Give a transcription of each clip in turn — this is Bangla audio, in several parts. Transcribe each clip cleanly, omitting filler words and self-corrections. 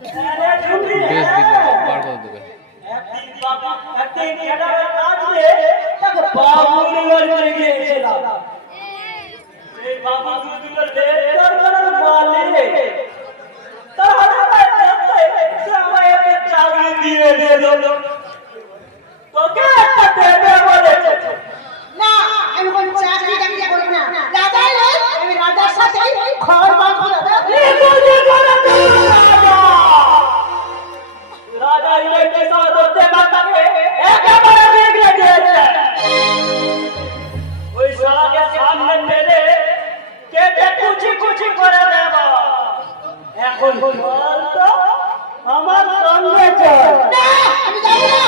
বেশ দিল বার করে দেবে চাকরি দিয়ে তোকে একটা দেবে বলেছে না আমি কোন চাকরি টাকরি করব না রাজা নয় আমি রাজার সাথে ঘর বাঁধবো রাজা ইলেকট্রিক ধরতে পারতাকে একেবারে বিগড়ে দিয়েছে ওই শালাকে সামনে মেরে কেটে কুচি কুচি করে দেব এখন বল তো আমার সঙ্গে চল না আমি যাব না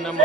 নাম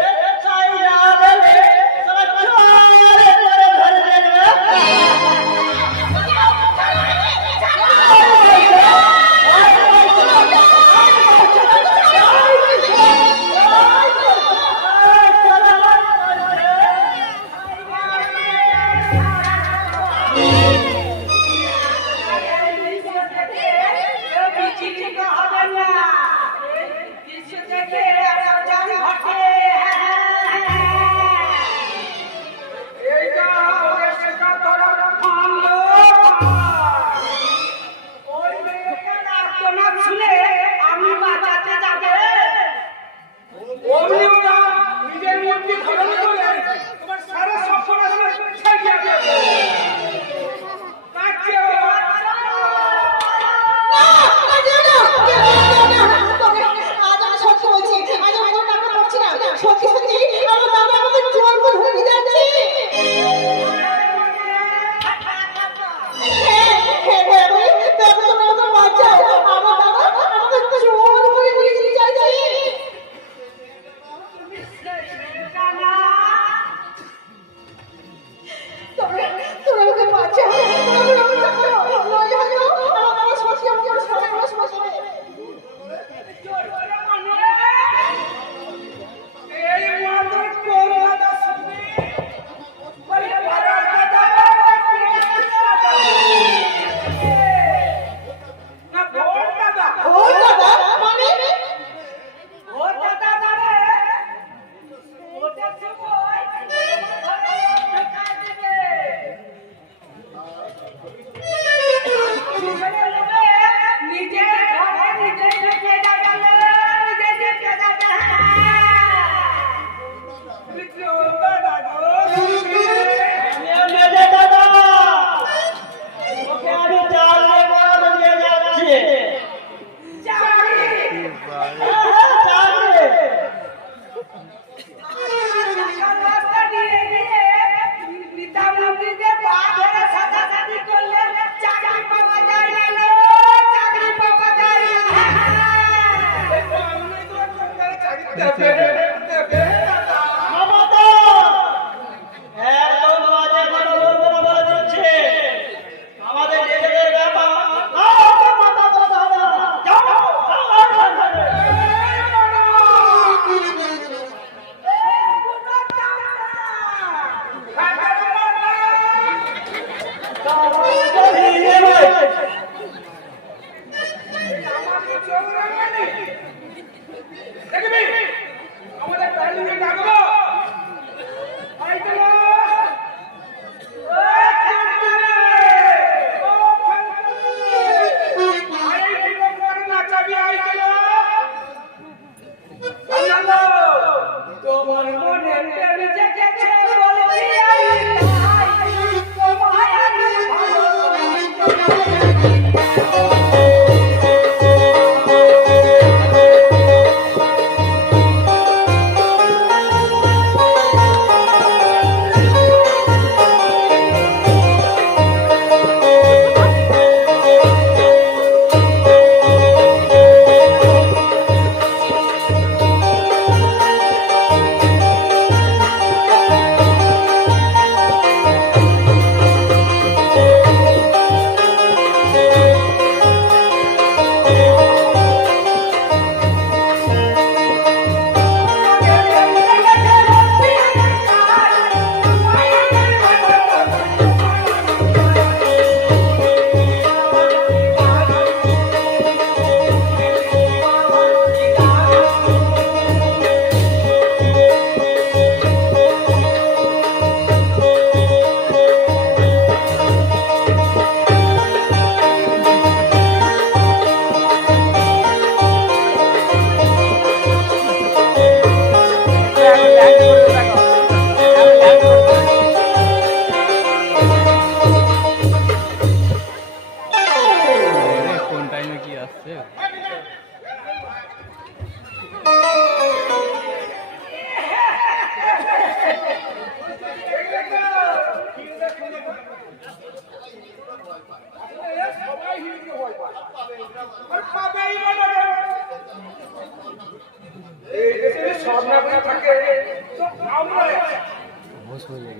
হোস হয়ে যাবে।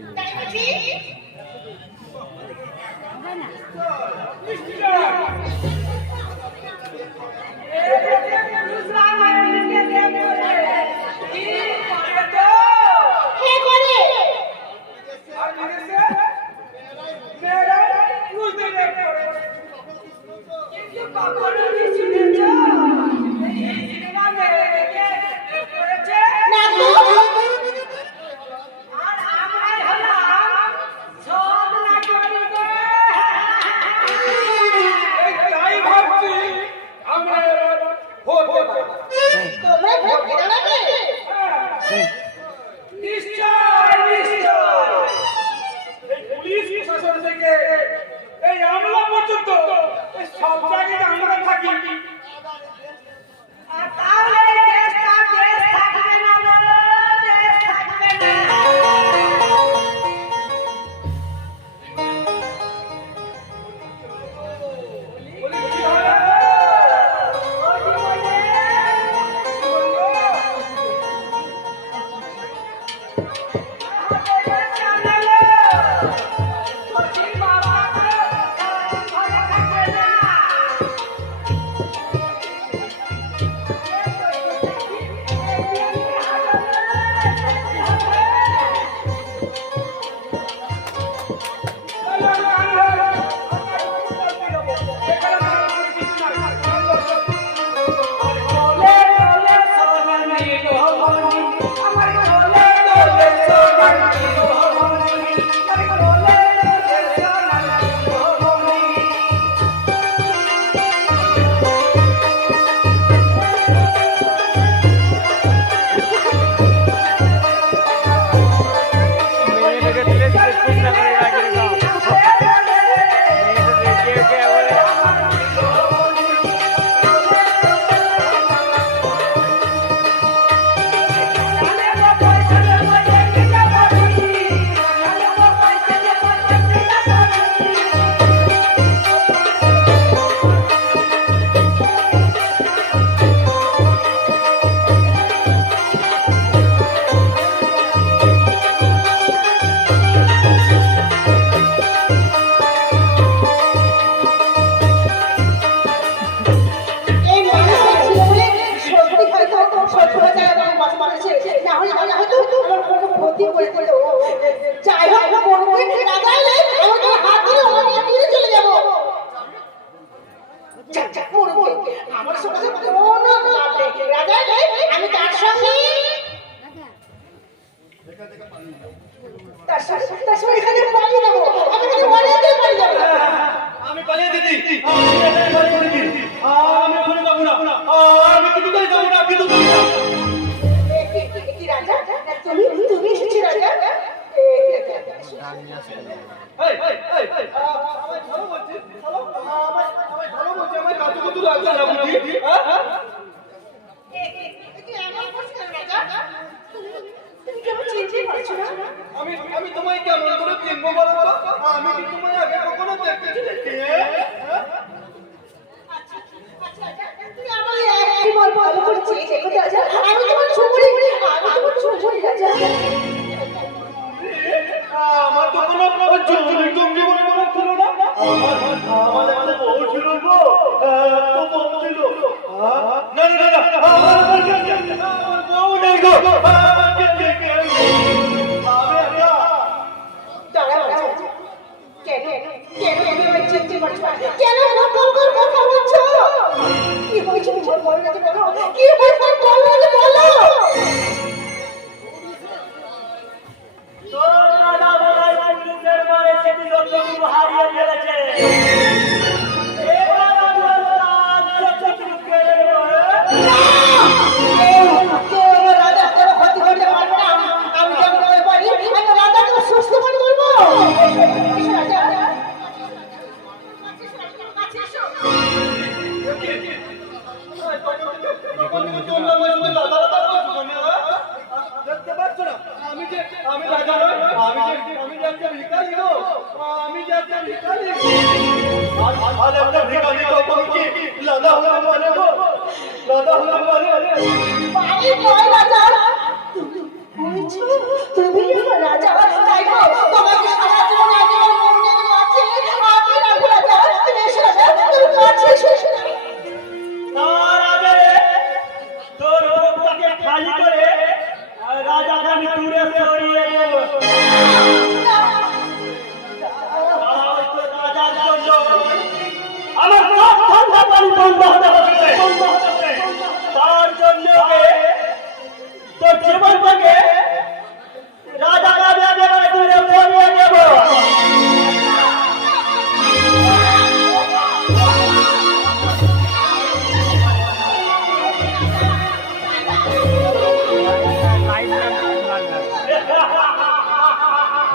আমি পালিয়ে দিদি আমি ওখানে যাবো না আমি কিন্তু তাই যাবো না কিন্তু আমি তোমায় কেমন করে চিনবো বলো তো? আমি কি তোমায় আগে কখনো দেখেছি? আমার তো কোনো জঙ্গি বলে মনে ছিল না। আমার একটা বউ ছিল গো, বউ ছিল। না না না আমার বউ নেই গো। হারিয়ে ফেলেছে দেখতে পাচ্ছ না আমি রাজা নই, আমি যে একটা ভিখারি গো, আমি যে একটা ভিখারি। আর একটা ভিখারি কখন কি লাদা হতে পারে গো, লাদা হতে পারে। বাড়ি নয় রাজা, বুঝছো? তুমি আমার রাজা, তাই তো তোমাকে সারা জীবন আমার মনের মাঝে আমি রাখবো রাজা। তুমি এসো রাজা, তুমি কাছে এসো। তার আগে তোর মুখটাকে খালি করে রাজাকে আমি দূরে সরিয়ে দেব। হয়তো রাজার জন্য আমার সব ঠান্ডা পানি বন্ধ হতে হবে। তার জন্য তোর জীবন থেকে রাজাকে আমি একেবারে দূরে সরিয়ে দেব।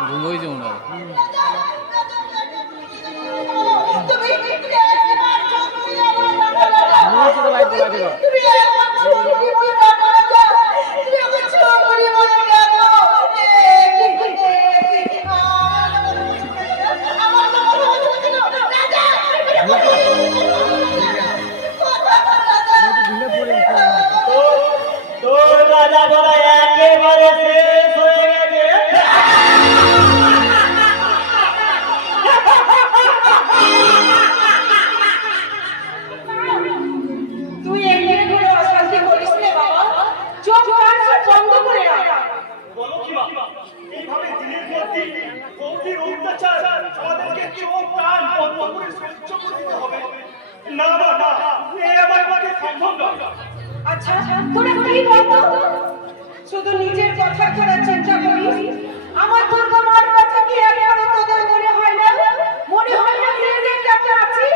ঘুমোই যাও না তুমি একবার চোখ খুলে আমার রাজা, তুমি একবার চোখ খুলে আমার রাজা, তুমি আমাকে চোখ খুলে বলে ডাকো। আমার রাজা, তোর রাজা বলা একেবারে শেষ হয়ে গেছে। তুই এমনি করে অশান্তি করিস না বাবা, চোখ কান সব বন্ধ করে রাখ। বলো কি মা, এইভাবে দিনের পর দিন গভীর অত্যাচার আমাদেরকে চোখ কান বন্ধ করে সহ্য করতে হবে? না না না, এ আমার পক্ষে সম্ভব নয়। আচ্ছা তোরা কি বলতো, শুধু নিজের কথা ছাড়া চিন্তা করিস? আমার দুর্গা মার কথা কি একবারও তোদের মনে হয় না? মনে হয় না নিজের কাছে আছি?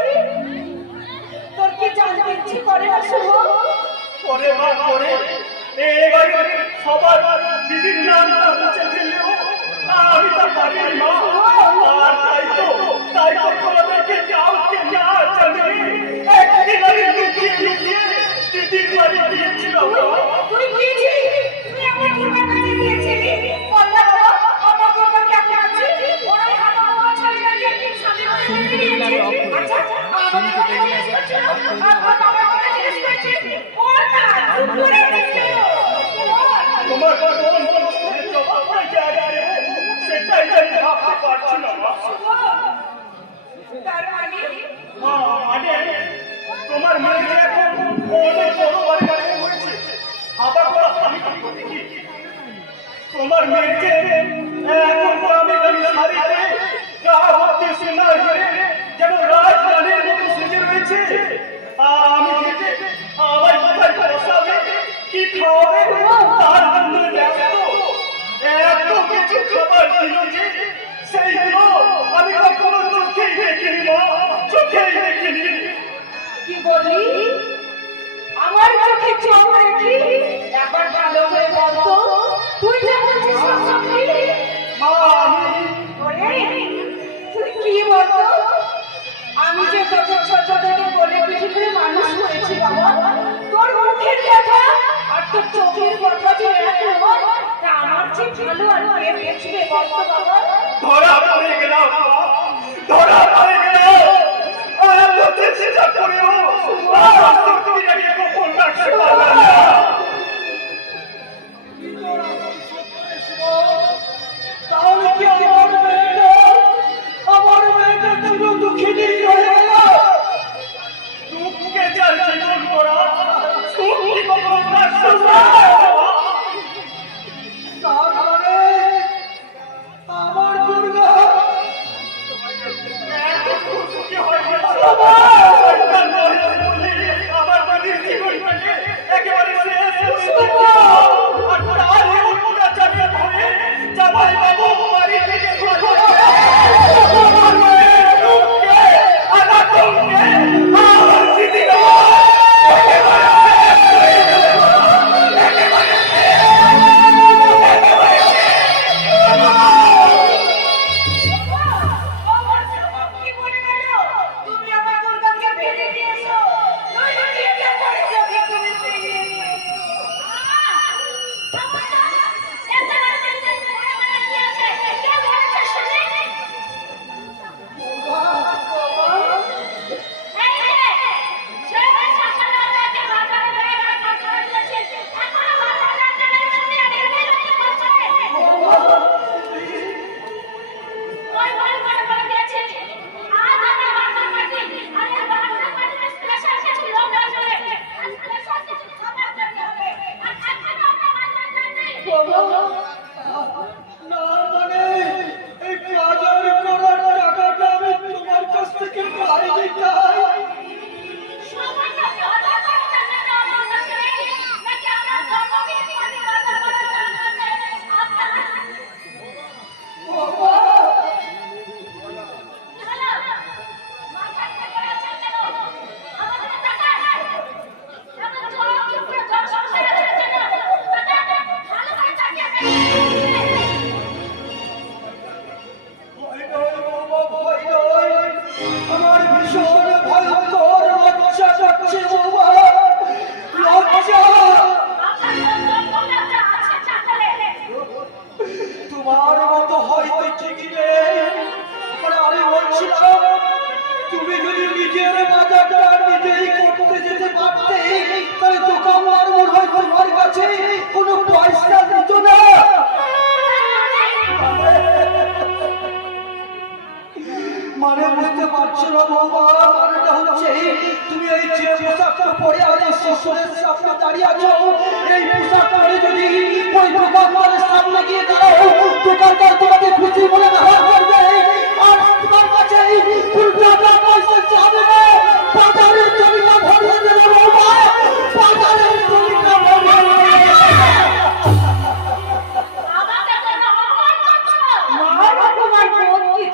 তোর কি জানতে ইচ্ছে করে না শুভ? পরে মা পরে এবারে সবার দিদির নামটা মুছে ফেললেও আমি তা পারি মা। আর তাই তো তোমাদেরকে কাউকে না জানিয়ে একদিন আমি লুকিয়ে লুকিয়ে দিদির বাড়ি গিয়েছিলাম। তুই গিয়েছিলি? তুই আমার দুর্গার কাছে গিয়েছিলি? বললা বাবা, আমার দুর্গা কেমন আছে? ওরাই হাত বাবা ছেড়ে গেছে, স্বামী বলে বেরিয়েছে। আচ্ছা, আমার কথা জিজ্ঞেস করছিল, আমার বাবার কথা জিজ্ঞেস করছে। বল না, চুপ করে দিচ্ছ। তোমার কোন প্রশ্নের জবাব পাইতে আগে সেটাই আমি ভাবতে পারছি না মা। তার মানে মানে তোমার মেয়ে এখন অনেক বড় বাড়ি হয়েছে। আবার বলা আমি কি তোমার মেয়েকে এখন তো আমি শাড়িতে গা ভর্তি সোনা হিরে যেন রাজরানীর মতো সেজে রয়েছে। আমি যেতে আমার কোথায় বসাবে, কি খাওয়াবে তার জন্য ব্যস্ত। এত কিছু খাবার দিল যে সেইগুলো আমি কখনো চোখেই দেখিনি মা, চোখেই দেখিনি। কি বলি? আমার চোখে চোখ রেখি একবার ভালো করে বলতো, তুই যে বলছিস সব সত্যি? মা আমি ওরে, তুই কি বলতো? আমি যে তোকে ছোট থেকে বলে পিঠে করে মানুষ করেছি বাবা, তোর মুখের কথা আর তোর চোখের কথা যে এক নয়, তা আমার চেয়ে ভালো আর কে বুঝবে বলতো বাবা? ধরা পড়ে গেলাম, ধরা পড়ে গেলাম। আর বলতে চেষ্টা করেও আমার শক্তিটাকে গোপন রাখতে পারলাম না। তাহলে কি আমার মেয়েটা তুমি দুঃখিনী হয়ে গেল? দুঃখকে যার জীবন করা সুখ কি কখনো প্রাশ্বাস তারপরে আমার দুর্গা এত পারিনি তাই সময়টা কথা বলতে না আমার কাছে নাকি আমার জন্মদিন পানি কথা বলার জন্য আপনার বাবা হ্যালো মাথা থেকে আছে কেন আমাদের টাকা এত জল কি পুরো জল সংসার আছে কেন টাকা ভালো করে টাকা ভয় নয় বাবা, ভয় নয়। আমার ভীষণ ভয়ঙ্কর লজ্জা করছে বাবা, লজ্জা। তোমার মতো হয়তো ঠিকই নেই, মানে আমি বলছিলাম তুমি যদি নিজের বাজারটা নিজেই করতে যেতে পারতে তাহলে দোকানদার মনে হয় তোমার কাছে কোনো পয়সা দিত না। মানে বুঝতে পারছো না বাবা, মানেটা হচ্ছে তুমি এই যে পোশাকটা পরে আজ শ্বশুরের সামনে দাঁড়িয়ে আছো, এই পোশাক পরে যদি ওই দোকানদারের সামনে গিয়ে দাঁড়াও, দোকানদার তোমাকে খুশি বলে ব্যবহার করবে আর তোমার কাছে উল্টা পয়সা চাবে না। বাজারের জমিটা ভরিয়ে দেবে বাবা, বাজারের জমিটা ভরিয়ে দেবে।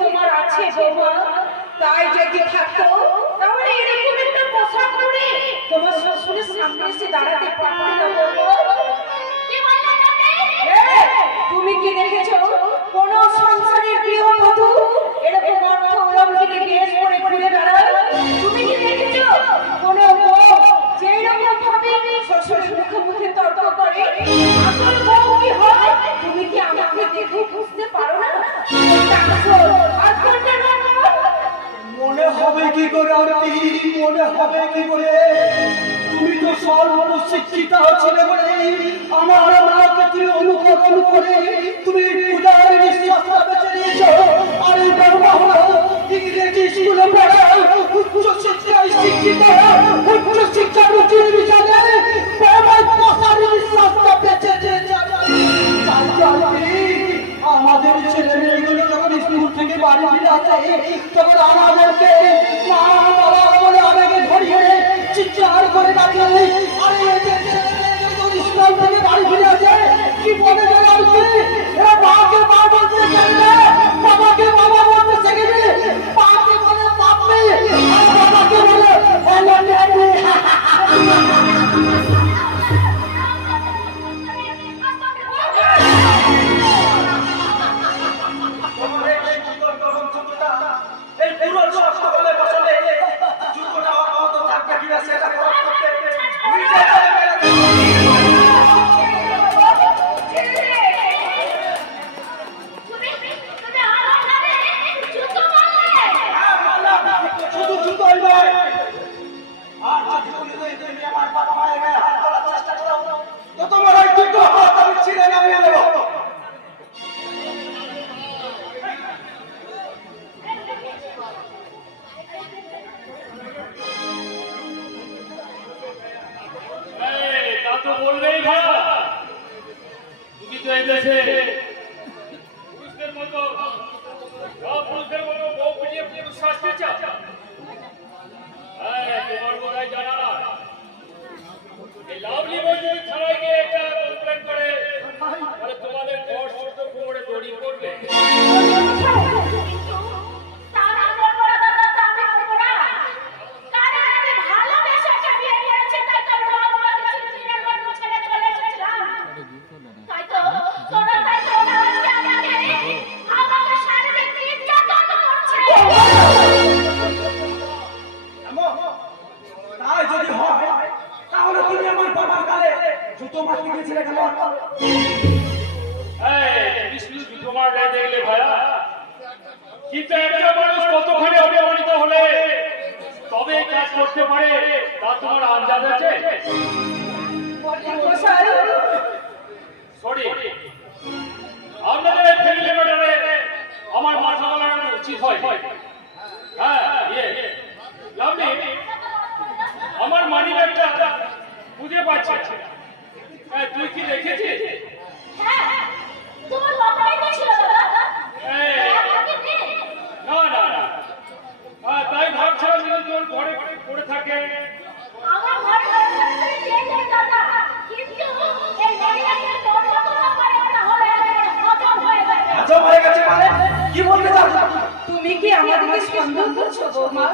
তোমার আছে বাবা, তাই যদি থাকতো তাহলে এরকম একটা পোশাক পরে তোমার শ্বশুরের সামনে এসে দাঁড়াতে পারতে না বাবা। তুমি কি দেখেছো কোন সংসারের গৃহবধূ এরকম অর্থ অলঙ্কারে ড্রেস পরে ঘুরে বেড়ায়? তুমি কি দেখেছো কোন বউ যেই রকম ভাবে শ্বশুরের মুখে মুখে তর্ক করে? আসল বউ কি হয় তুমি কি আমাকে দেখে বুঝতে পারো না? কোনটা আসল আর কোনটা নকল? মনে হবে কি করে আরতি, মনে হবে কি করে? তুমি তো সর্ব শিক্ষিতা ছিলে বলে আমার মাকে তুমি অনুকরণ করে তুমি পূজার বিশ্বাসটা বেছে নিয়েছো। আর এই বাবা হলো ইংরেজি স্কুলে পড়ে উচ্চ শিক্ষায় শিক্ষিত, উচ্চ শিক্ষার রুচির বিচারে বাবার পশার বিশ্বাসটা বেছে নিয়েছে। আমাদের ছেলে মেয়েগুলো যখন স্কুল থেকে বাড়ি ফিরে আসে তখন আমাদেরকে মা বাবা বলে আবেগে ধরিয়ে চিৎকার করে ডাকে। আরে এদের ছেলে মেয়েগুলো যখন স্কুল থেকে বাড়ি ফিরে আসে কি বলে যারা আসছে, এরা মাকে মা বলতে চাইলে বাবাকে বাবা বলতে শিখেছে, মাকে বলে বাপে আর বাবাকে বলে হ্যালো ড্যাডি। শুধু জুতোই নয়, আর যদি তুমি আমার বাবা মায়ের গায়ে হাত তোলার চেষ্টা করো তো তোমার ওই দুটো হাত আমি ছিঁড়ে নামিয়ে দেবো। তা তো বলবেই ভাইয়া, তুমি তো এদেশে পুরুষদের মতো বউ পিটিয়ে পুরুষ শাস্তি চাও। তোমার বোধহয় জানা না, এই লাভলি বই যদি থানায় গিয়ে একটা কমপ্লেন করে তাহলে তোমাদের ঘর শুদ্ধ কোমরে দড়ি পড়বে। তাই যদি হয় তাহলে তুমি আমার বাবার গালে জুতো মারতে গিয়েছিলে কেন? তুমি শুধু জুতো মারটাই দেখলে ভাইয়া, কিন্তু একটা মানুষ কতখানি অপমানিত হলে তবে এই কাজ করতে পারে তা তোমার আন্দাজ আছে? সরি, আপনাদের এই ফ্যামিলি ম্যাটারে আমার মাথা গলানো উচিত হয়। হ্যাঁ, লাভলি, আমার মানি ব্যাগটা খুঁজে পাচ্ছে। তুই কি দেখেছিস? না, তাই ভাবছিলাম পড়ে থাকে। আমার ঘরে ঘরে চেয়ে যায় দাদা, কিন্তু এই মহিলাকে তোর মতো না করে ওটা হলে হজম হয়ে যাবে। আচ্ছা হয়ে গেছে মানে কি বলতে চাচ্ছ? তুমি কি আমাদেরকে সন্দেহ করছো বৌমা?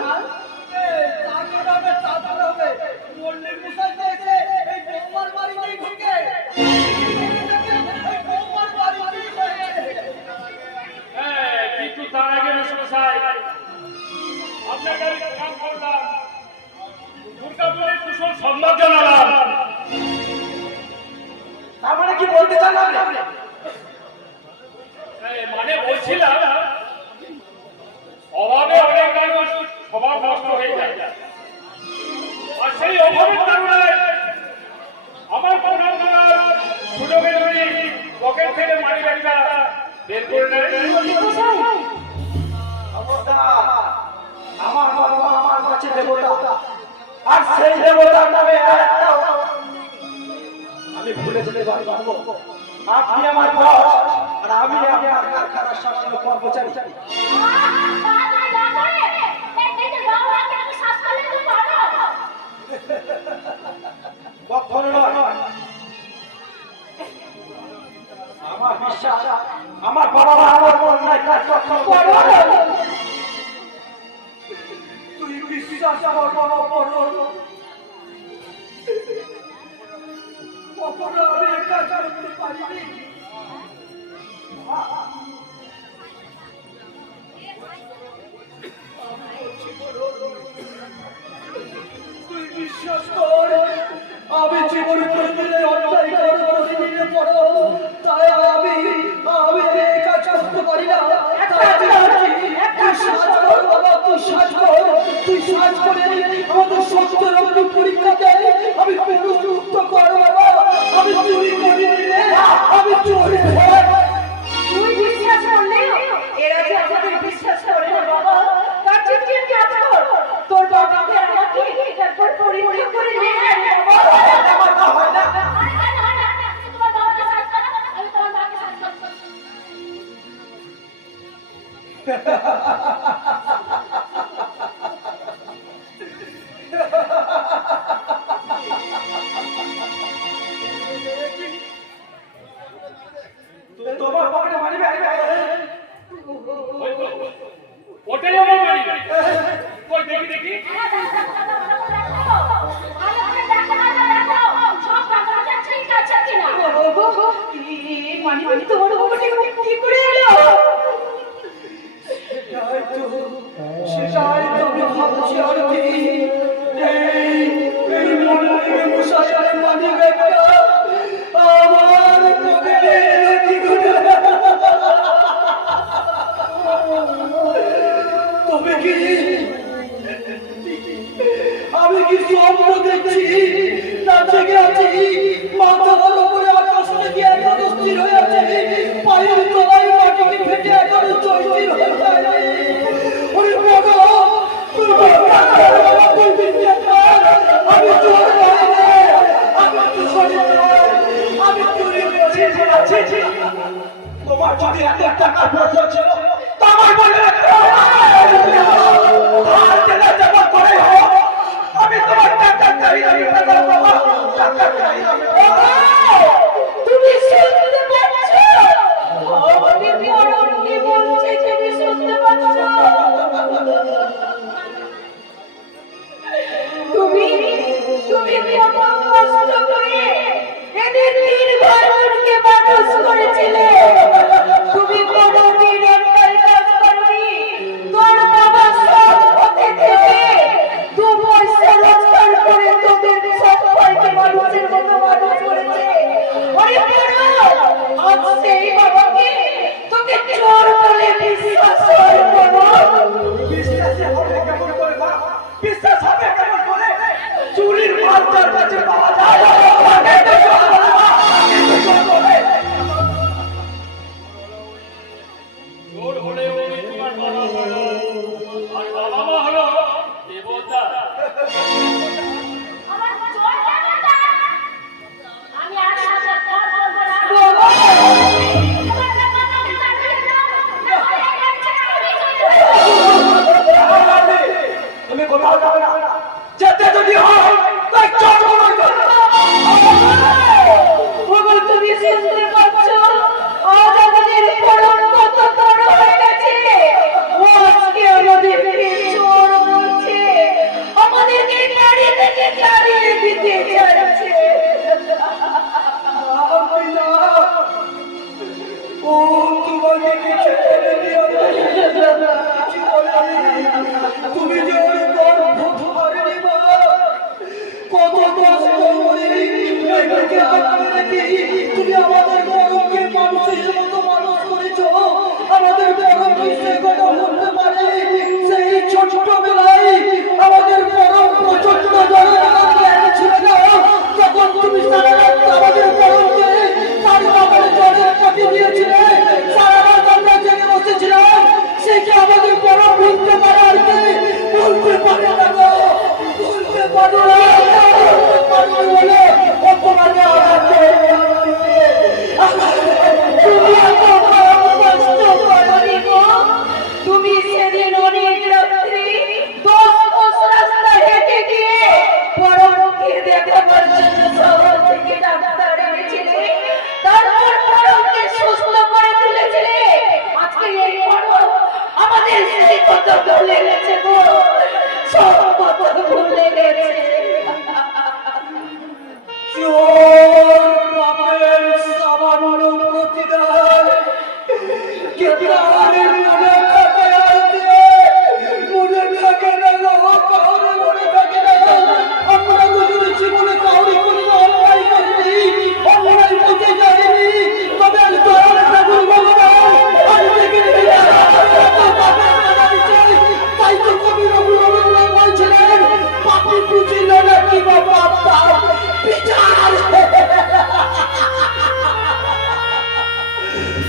হ্যাঁ, কিন্তু তার আগে মশাই আপনাকে আমি প্রণাম করলাম, দুর্গাপুরের কুশল সংবাদ জানালাম। তার মানে কি বলতে চান আপনি? মানে বলছিলাম অভাবে অনেক মানুষ স্বভাব নষ্ট হয়ে যায়, আর সেই অভাবের কারণে আমার প্রণাম করার সুযোগে যদি পকেট থেকে মানি ব্যাগটা বের করে নেয়। আমার বাবা আমার কাছে দেবতা, আর সেই দেবতার নামে আমি ভুলে যেতে পারবো। আপনি আমার বস, আর আমি আপনার কারখানার সামান্য কর্মচারী। কখনো নয়। আমার বিশ্বাস, আমার বাবা মা আমার অন্যায় কাজ কখনো করবে না। তুই বিশ্বাস কর বাবা, কখনো আমি এই কাজ করতে পারিনি। তুই বিশ্বাস কর, আমি জীবনে প্রতিদিন অন্যায় করিনি পড়ো, তাই আমি এই কাজ করতে পারি না। তুই সাজ করে আমাদের সত্য রক্ত পরীক্ষা দেয়, আমি মুক্ত করো বাবা, আমি চুরি করি, আমি চুরি। তুই বিশ্বাস করলে এরা যে আমাদের বিশ্বাস করে না বাবা, তার চিঠির কাজ কর, তোর বাবাকে আমাকে একবার পরীক্ষা করে নিয়ে আয় বাবা। আমার না হয় না। তোমার বাবাকে সাজ করো, আমি তোমার মাকে সাজ করছি। তোমার পকেটে মানি ব্যাগ? ওটাই আমার বাড়ি। কই দেখি দেখি। মানে তোমার বাবাকে কি করে এলো? সেটাই তো আমি ভাবছি আর কি। এই মন্দিরে মশাইয়ের মানি ব্যাগটা আমার পকেটে এলো কি করে? তবে কি আমি কি স্বপ্ন দেখছি না জেগে আছি? মাথার উপরে আকাশ থেকে এখনো স্থির হয়ে আছে, পায়ের তলায় মাটিকে ফেটে এখনো চৈতির হয়ে যায়। ওরে বাবা, আমি চোর নই রে, আমি চুরি নই, আমি চুরি করেছি। তোমার যদি এত টাকা পয়সা ছিল তা আমার বলে রাখো, আর জেলা জমা করে হোক, আমি তোমার টাকা চাই না। বাবা, টাকা চাই না। তুমি শুনতে পাচ্ছ? আমাদের পরমকে বলছে, তুমি শুনতে পাচ্ছ? তুমি কত কষ্ট করে এদের 3 ভাইকে মানুষ করেছিলে, তুমি কোনোদিন অন্যায় কাজ করনি। তোর বাবা সৎ পথে থেকে 2 পয়সা রোজগার করে তোদের সব ভাইকে মানুষের মতো মানুষ করেছে। ওরে বড়, আজ সেই বাবাকে তোকে চোর বলে বিশ্বাস করবো। বিশ্বাস হবে কেমন করে মা? বিশ্বাস হবে কেমন করে? চুরির মাল তার কাছে পাওয়া যায়। চোর হলেও তোমার বাবা হলো, আর বাবা মা হলো দেবতা। আমার চোর দেবতা, আমি আর সাথে চোর বলবো না। বাবা, তোমার দেবতাকে তাড়িয়ে দাও, না হলে এই রাজ্যে আমি চলে যাব। তুমি কোথাও যাবে না, যেতে যদি হয় তাই চট করে ওগো তুমি শুনতে পাচ্ছ আজ আমাদের পরম কত বড় হয়ে গেছে ও আজকে আমাদেরকে চোর বলছে আমাদেরকে তাড়িয়ে থেকে তাড়িয়ে দিতে চাইছে ও তোমাকে কিছু বলে তুমি যে ওর গর্ভ ধরেনি মা কত কষ্ট করে এটাকে আঁকড়ে রেখে তুমি আমাদের বড়কে মানুষের মতো মানুষ করেছো আমাদের বড় নিশ্চয় কথা বলতে পারে সেই ছোটবেলায় আমাদের বড় প্রচন্ড জ্ঞান ছিল না তখন তুমি সারা রাত আমাদের বড়কে তার বাবার জ্বরের কাটি দিয়েছিলে সারা রাত আমরা জেগে বসেছিলাম সেটা আমাদের বড় ভুলতে পারে আর কি বলতে পারে না গো বলতে পারে না বলতে পারে বলে অপরাধে আঘাত তুমি এত বড় কষ্ট করনি গো তুমি সেদিন অনেক রাত্রি 10 রাস্তা হেঁটে গিয়ে বড় রোগীর দেখাবার জন্য শহর থেকে ডাক্তার এনেছিলে তারপর বড়কে সুস্থ করে তুলেছিলে আজকে এই বড় আমাদের সেই কথা ভুলে গেছে গো সব কথা ভুলে গেছে চোর বাপের সামান্য প্রতিদান কিন্তু আমাদের মনে থাকে মনে থাকে না কাউরে মনে থাকে না আমরা দুজন জীবনে কাউরে কোনো অন্যায় করিনি অন্যায় করতে যাইনি তবে আমি তোর ঠাকুর ভগবান আমি দেখে তাই তো কবি রঘুনাথ বলছিলেন পাপি বুঝিল না কি বাবা তার বিচার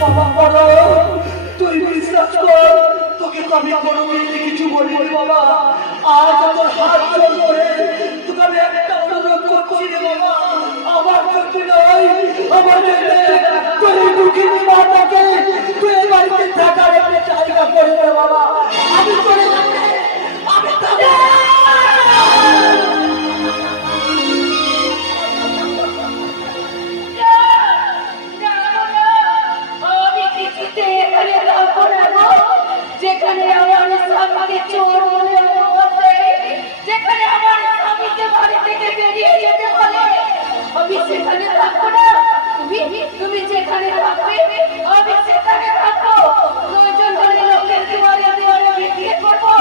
বাবা বড় তুই বিশ্বাস কর তোকে তো আমি কোনোদিন কিছু বলিনি বাবা আজ তোর হাত জোর করে তোকে আমি একটা অনুরোধ করছি রে বাবা আমার জন্য নয় আমার জন্য তুই দুঃখিনী মাতাকে তুই এই বাড়িতে থাকার একটা জায়গা করে দে বাবা আমি চলে যাচ্ছি আমি আমি কিছুতে এখানে থাকবো না গো যেখানে আমার স্বামীকে চোর বলে অপমান দেয় যেখানে আমার স্বামীকে বাড়ি থেকে বেরিয়ে যেতে বলে আমি সেখানে থাকবো না তুমি যেখানে থাকবে আমি সেখানে থাকবো প্রয়োজন হলে লোকের দুয়ারে দুয়ারে বিক্রি করবো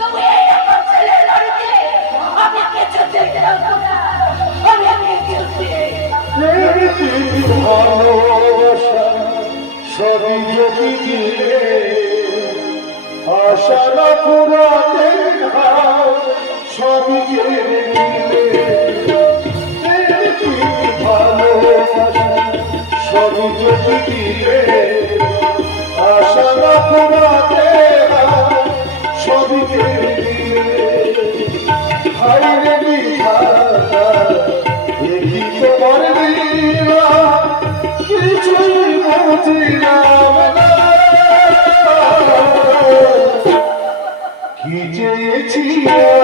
তুমি এই আমার ছেলের বাড়িতে আমি কিছুতে থাকবো না আমি কিছুতে ভালোবাসা সবই যদি দিয়ে আশা না পুরাতে সবই কেড়ে নিলে ভালোবাসা সবই যদি দিয়ে আশা না পুরাতে সবই কেড়ে নিলে হাইরে বিধাতা দেখি তোমার লীলা কিছুই বুঝিলাম না কি চেয়েছিলাম